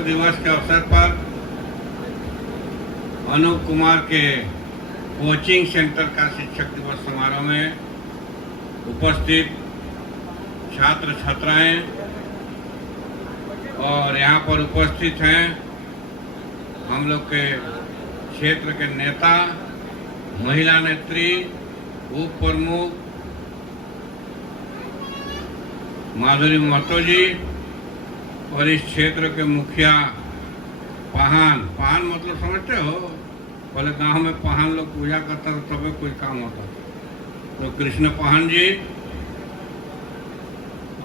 शिक्षक दिवस के अवसर पर अनूप कुमार के कोचिंग सेंटर का शिक्षक दिवस समारोह में उपस्थित छात्र छात्राएं और यहाँ पर उपस्थित हैं हम लोग के क्षेत्र के नेता, महिला नेत्री, उप प्रमुख माधुरी महतो जी और इस क्षेत्र के मुखिया पहान मतलब समझते हो, पहले गांव में पहान लोग पूजा करता था तभी कोई काम होता था। तो कृष्ण पहान जी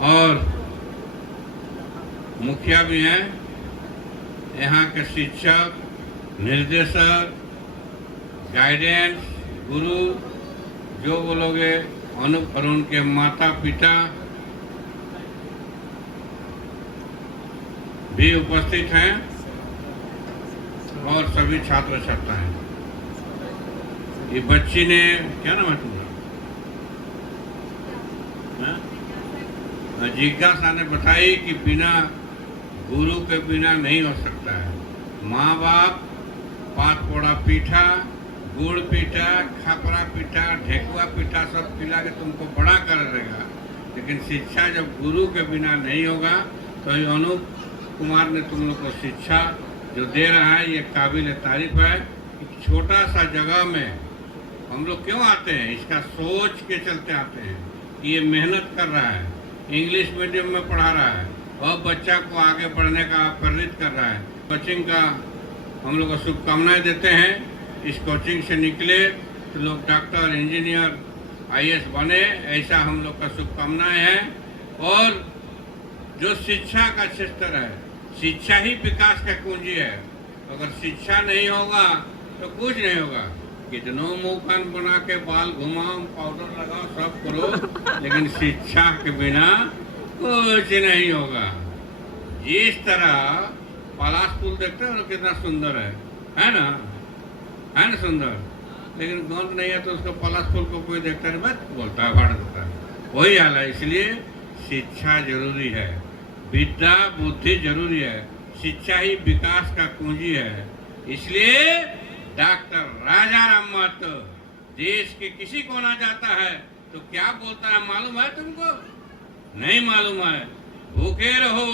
और मुखिया भी हैं, यहाँ के शिक्षक, निर्देशक, गाइडेंस, गुरु जो बोलोगे, अनूप और उनके माता पिता भी उपस्थित हैं और सभी छात्र छात्राएं। ये बच्ची ने क्या नाम है तुम्हारा? जिज्ञासा ने बताई कि बिना गुरु के बिना नहीं हो सकता है। माँ बाप पात पोड़ा पीठा, गुड़ पीठा, खापरा पीठा, ढेकुआ पीठा सब खिला के तुमको बड़ा कर देगा, लेकिन शिक्षा जब गुरु के बिना नहीं होगा तो ये अनूप कुमार ने तुम लोग को शिक्षा जो दे रहा है ये काबिल तारीफ है। एक छोटा सा जगह में हम लोग क्यों आते हैं, इसका सोच के चलते आते हैं कि ये मेहनत कर रहा है, इंग्लिश मीडियम में पढ़ा रहा है और बच्चा को आगे बढ़ने का प्रेरित कर रहा है। कोचिंग का हम लोग को शुभकामनाएं देते हैं। इस कोचिंग से निकले तो लोग डॉक्टर, इंजीनियर, IAS बने, ऐसा हम लोग का शुभकामनाएं हैं। और जो शिक्षा का क्षेत्र है, शिक्षा ही विकास का कुंजी है। अगर शिक्षा नहीं होगा तो कुछ नहीं होगा। कितनों मुंह कान बना के बाल घुमाओ, पाउडर लगाओ, सब करो, लेकिन शिक्षा के बिना कुछ नहीं होगा। जिस तरह पलाश फूल देखते हो कितना सुंदर है ना? है ना सुंदर, लेकिन गंध नहीं है तो उसको पलाश फूल को कोई देखता नहीं, बस बोलता है, फाड़ देता है। वही हाल है। इसलिए शिक्षा जरूरी है, विद्या बुद्धि जरूरी है। शिक्षा ही विकास का कुंजी है। इसलिए डॉक्टर राजा राम महतो देश के किसी कोना जाता है तो क्या बोलता है मालूम है तुमको? नहीं मालूम है? भूखे रहो,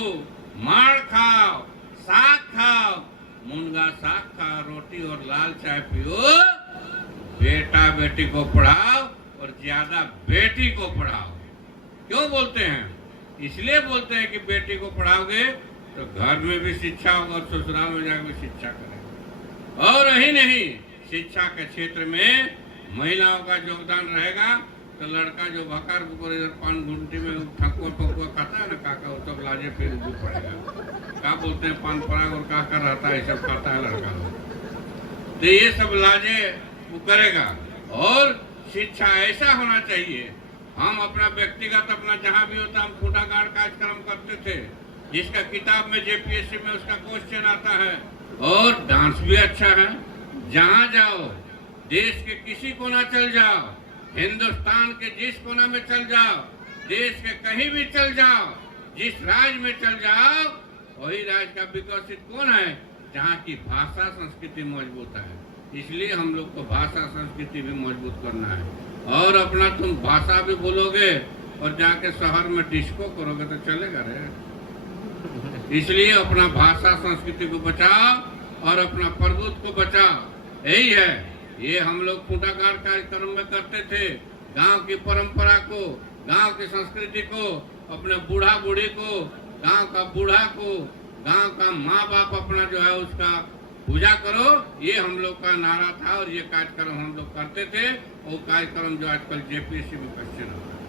मार खाओ, साग खाओ, मुनगा साग खाओ, रोटी और लाल चाय पियो, बेटा बेटी को पढ़ाओ और ज्यादा बेटी को पढ़ाओ। क्यों बोलते हैं? इसलिए बोलते हैं कि बेटी को पढ़ाओगे तो घर में भी शिक्षा होगा और ससुराल में जाकर भी शिक्षा करेगा। और यही नहीं, शिक्षा के क्षेत्र में महिलाओं का योगदान रहेगा तो लड़का जो भकार बुकर इधर पान घुंटी में ठकुआ पकुआ खाता है ना काका, वो सब लाजे फिर भी पड़ेगा। क्या बोलते हैं, पान पराग और काका रहता है, सब खाता है लड़का। तो ये सब लाजे वो करेगा। और शिक्षा ऐसा होना चाहिए, हम अपना व्यक्तिगत अपना जहाँ भी होता हम खूटा गाड़ कार्यक्रम करते थे, जिसका किताब में JPSC में उसका क्वेश्चन आता है। और डांस भी अच्छा है। जहाँ जाओ, देश के किसी कोना चल जाओ, हिंदुस्तान के जिस कोना में चल जाओ, देश के कहीं भी चल जाओ, जिस राज्य में चल जाओ, वही राज्य का विकसित कौन है? जहाँ की भाषा संस्कृति मजबूत है। इसलिए हम लोग को भाषा संस्कृति भी मजबूत करना है। और अपना तुम भाषा भी बोलोगे और जाके शहर में डिस्को करोगे तो चलेगा रे? इसलिए अपना भाषा संस्कृति को बचाओ और अपना प्रभुत्व को बचाओ। यही है। ये हम लोग खूंटागाड़ कार्यक्रम में करते थे। गांव की परंपरा को, गांव की संस्कृति को, अपने बूढ़ा बूढ़ी को, गांव का बूढ़ा को, गांव का माँ बाप अपना जो है उसका पूजा करो, ये हम लोग का नारा था। और ये कार्यक्रम हम लोग करते थे। वो कार्यक्रम जो आजकल JPSC में क्वेश्चन होता है,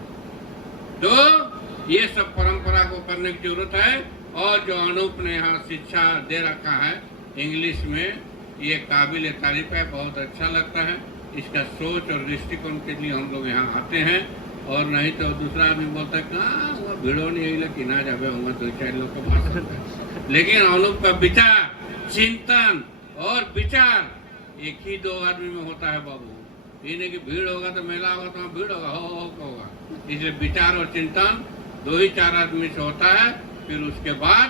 तो ये सब परंपरा को करने की जरूरत है। और जो अनूप ने यहाँ शिक्षा दे रखा है इंग्लिश में, ये काबिल तारीफ है, बहुत अच्छा लगता है। इसका सोच और दृष्टिकोण के लिए हम लोग यहाँ आते हैं। और नहीं तो दूसरा आदमी बोलता है कहाँ हुआ भिड़ो नहीं कि ना जावे होगा, दो चार लोग को भाषण। लेकिन अनूप का विचार, चिंतन और विचार एक ही दो आदमी में होता है बाबू। ये नहीं कि भीड़ होगा तो मेला होगा तो भीड़ होगा, हो होगा। इसलिए विचार और चिंतन दो ही चार आदमी से होता है, फिर उसके बाद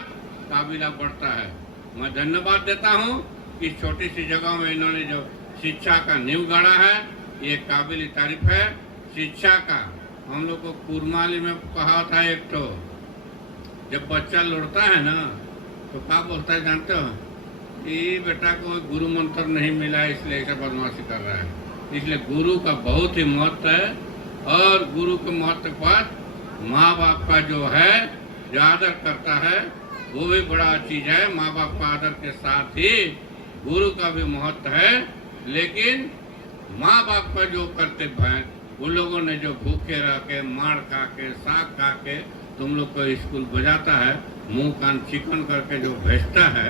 काबिला बढ़ता है। मैं धन्यवाद देता हूँ कि छोटी सी जगह में इन्होंने जो शिक्षा का नींव गाड़ा है, ये काबिल तारीफ है। शिक्षा का हम लोग को कुरमाली में कहा था एक तो, जब बच्चा लौटता है ना तो क्या बोलता है जानते हो? ये बेटा को गुरु मंत्र नहीं मिला इसलिए ऐसा बदमाशी कर रहा है। इसलिए गुरु का बहुत ही महत्व है, और गुरु के महत्व के बाद माँ बाप का जो है, जो आदर करता है, वो भी बड़ा चीज है। माँ बाप का आदर के साथ ही गुरु का भी महत्व है। लेकिन माँ बाप का जो कर्तव्य है, उन लोगों ने जो भूखे रह के, मार खा के, साग खा के तुम लोग को स्कूल बजाता है, मुंह कान चिकन करके जो भेजता है,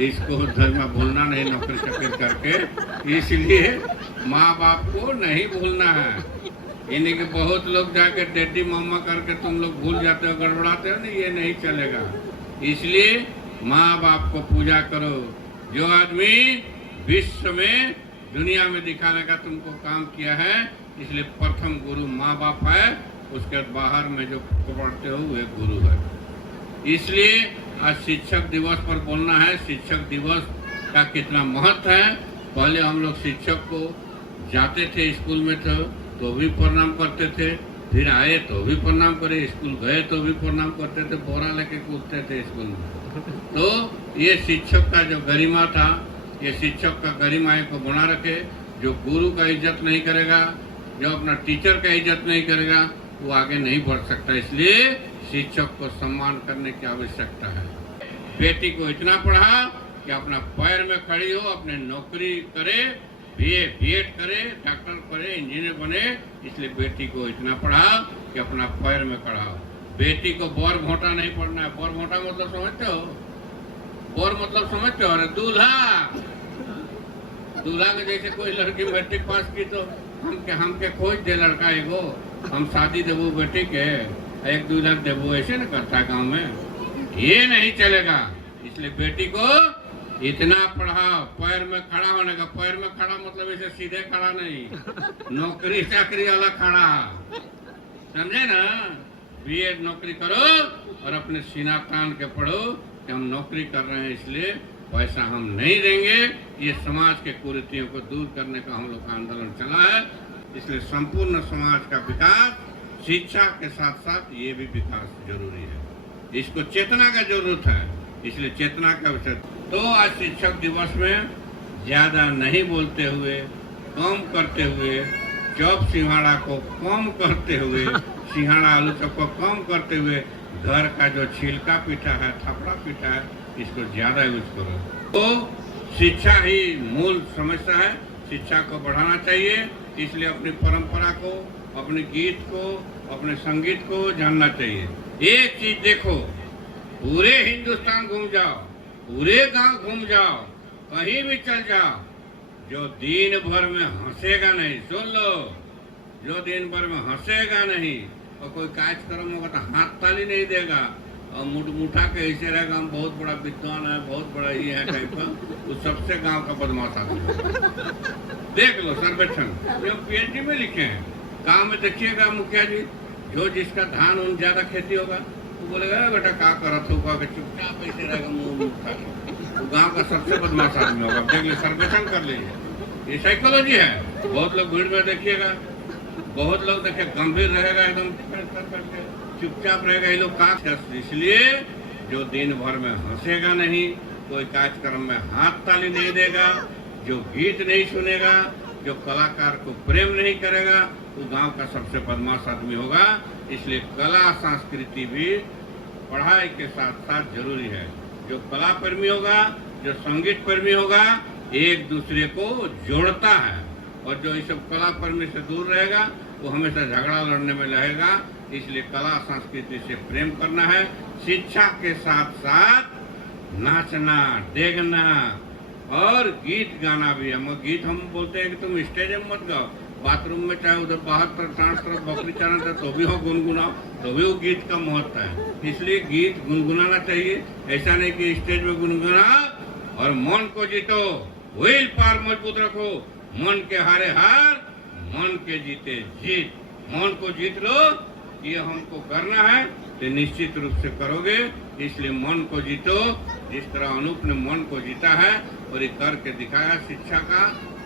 इसको धर्म भूलना नहीं, नौकरी चाकरी करके। इसलिए माँ बाप को नहीं भूलना है। इन्हीं के बहुत लोग जाके डैडी मामा करके तुम लोग भूल जाते हो, गड़बड़ाते हो ना, ये नहीं चलेगा। इसलिए माँ बाप को पूजा करो। जो आदमी विश्व में, दुनिया में दिखाने का तुमको काम किया है, इसलिए प्रथम गुरु माँ बाप है, उसके बाद बाहर में जो पढ़ते हो वे गुरु है। इसलिए आज शिक्षक दिवस पर बोलना है। शिक्षक दिवस का कितना महत्व है। पहले हम लोग शिक्षक को जाते थे, स्कूल में तो भी प्रणाम करते थे, फिर आए तो भी प्रणाम करे, स्कूल गए तो भी प्रणाम करते थे, बोरा लेके कूदते थे स्कूल में। तो ये शिक्षक का जो गरिमा था, ये शिक्षक का गरिमा को बना रखे। जो गुरु का इज्जत नहीं करेगा, जो अपना टीचर का इज्जत नहीं करेगा, वो आगे नहीं बढ़ सकता। इसलिए शिक्षक को सम्मान करने की आवश्यकता है। बेटी को इतना पढ़ा कि अपना पैर में खड़ी हो, अपने नौकरी करे, बीएड करे, डॉक्टर करे, इंजीनियर बने। इसलिए बेटी को इतना पढ़ा कि अपना पैर में खड़ा हो। बेटी को बोर मोटा नहीं पढ़ना है। बोर मोटा मतलब समझते हो? बोर मतलब समझते हो? अरे दूल्हा के जैसे कोई लड़की मैट्रिक पास की तो हमके खोज दे लड़का एगो, हम शादी देवो बेटी के, 1-2 लाख देवो, ऐसे न करता गाँव में। ये नहीं चलेगा। इसलिए बेटी को इतना पढ़ाओ, पैर में खड़ा होने का। पैर में खड़ा मतलब ऐसे सीधे खड़ा नहीं, नौकरी चाकरी वाला खड़ा, समझे ना? बीएड नौकरी करो और अपने सीना तान के पढ़ो कि हम नौकरी कर रहे हैं, इसलिए पैसा हम नहीं देंगे। ये समाज के कुरीतियों को दूर करने का हम लोग का आंदोलन चला है। इसलिए संपूर्ण समाज का विकास शिक्षा के साथ साथ ये भी विकास जरूरी है। इसको चेतना का जरूरत है। इसलिए चेतना का विषय। तो आज शिक्षक दिवस में ज्यादा नहीं बोलते हुए, कम करते हुए, चॉप सिंघाड़ा को कम करते हुए, सिंघाड़ा आलू चॉप को कम करते हुए, घर का जो छिलका पीठा है, थपड़ा पीठा है, इसको ज्यादा यूज करो। तो शिक्षा ही मूल समस्या है। शिक्षा को बढ़ाना चाहिए। इसलिए अपनी परंपरा को, अपने गीत को, अपने संगीत को जानना चाहिए। एक चीज देखो, पूरे हिंदुस्तान घूम जाओ, पूरे गांव घूम जाओ, कहीं भी चल जाओ, जो दिन भर में हंसेगा नहीं, सुन लो, जो दिन भर में हंसेगा नहीं और कोई कार्यक्रम होगा तो हाथ ताली नहीं देगा और मुठा के ऐसे रहेगा हम बहुत बड़ा विद्वान है, बहुत बड़ा ये है टाइप का, वो सबसे गांव का बदमाश आदमी। देख लो सर्वेक्षण, जो पीएचडी में लिखे हैं। गांव में देखिएगा मुखिया जी, जो जिसका धान उन ज्यादा खेती होगा, वो बोलेगा बेटा क्या करत होगा, चुपचाप ऐसे रहेगा मुंह उठा के, वो गाँव का सबसे बदमाश आदमी होगा। देख लीजिए, सर्वेक्षण कर लीजिए, ये साइकोलॉजी है। बहुत लोग भीड़ में देखिएगा, बहुत लोग देखिए गंभीर रहेगा, एकदम चुपचाप रहेगा। ये लोग का, इसलिए जो दिन भर में हंसेगा नहीं, कोई कार्यक्रम में हाथ ताली नहीं देगा, जो गीत नहीं सुनेगा, जो कलाकार को प्रेम नहीं करेगा, वो गांव का सबसे बदमाश आदमी होगा। इसलिए कला संस्कृति भी पढ़ाई के साथ साथ जरूरी है। जो कला प्रेमी होगा, जो संगीत प्रेमी होगा, एक दूसरे को जोड़ता है। और जो इस सब कला प्रेमी से दूर रहेगा, वो हमेशा झगड़ा लड़ने में रहेगा। इसलिए कला संस्कृति से प्रेम करना है। शिक्षा के साथ साथ नाचना, डेगना और गीत गाना भी है। गीत हम बोलते हैं कि तुम स्टेज में मत गाओ, बाथरूम में चाहे उधर बाहर तरफ बकरी चढ़ा तो भी हो गुनगुनाओ, तो भी वो गीत का महत्व है। इसलिए गीत गुनगुनाना चाहिए। ऐसा नहीं कि स्टेज में गुनगुना और मन को जीतो, व्हील पार मजबूत रखो, मन के हारे हार, मन के जीते जीत। मन को जीत लो, ये हमको करना है तो निश्चित रूप से करोगे। इसलिए मन को जीतो, जिस तरह अनूप ने मन को जीता है और ये करके दिखाया शिक्षा का,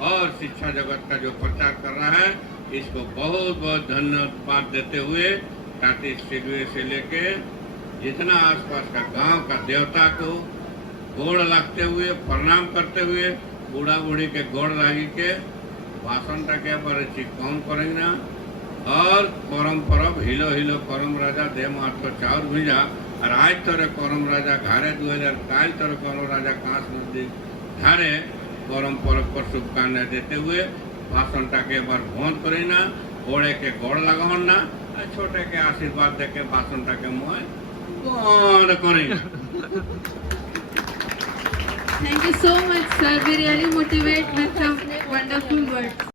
और शिक्षा जगत का जो प्रचार कर रहा है, इसको बहुत बहुत धन्यवाद देते हुए टाटी स्टूडियो से लेके जितना आसपास का गांव का देवता को गोड़ लगते हुए प्रणाम करते हुए बूढ़ा बूढ़ी के गोड़ लागी के भाषण टाके पर कम करेंगे ना, और करम परब हिलो हिलो करम राजा दे मात को चाउर भिजा, और आज तोरे करम राजा घारे 2000 काल तोरे करम राजा कांस नदी घारे करम परब पर शुभकामनाएं देते हुए भाषण टाके बार बंद करे ना, ओड़े के गोड़ लगावन ना, छोटे के आशीर्वाद दे के भाषण टाके मुँह बंद करेंगे। Thank you so much, sir. We really motivate with some wonderful words.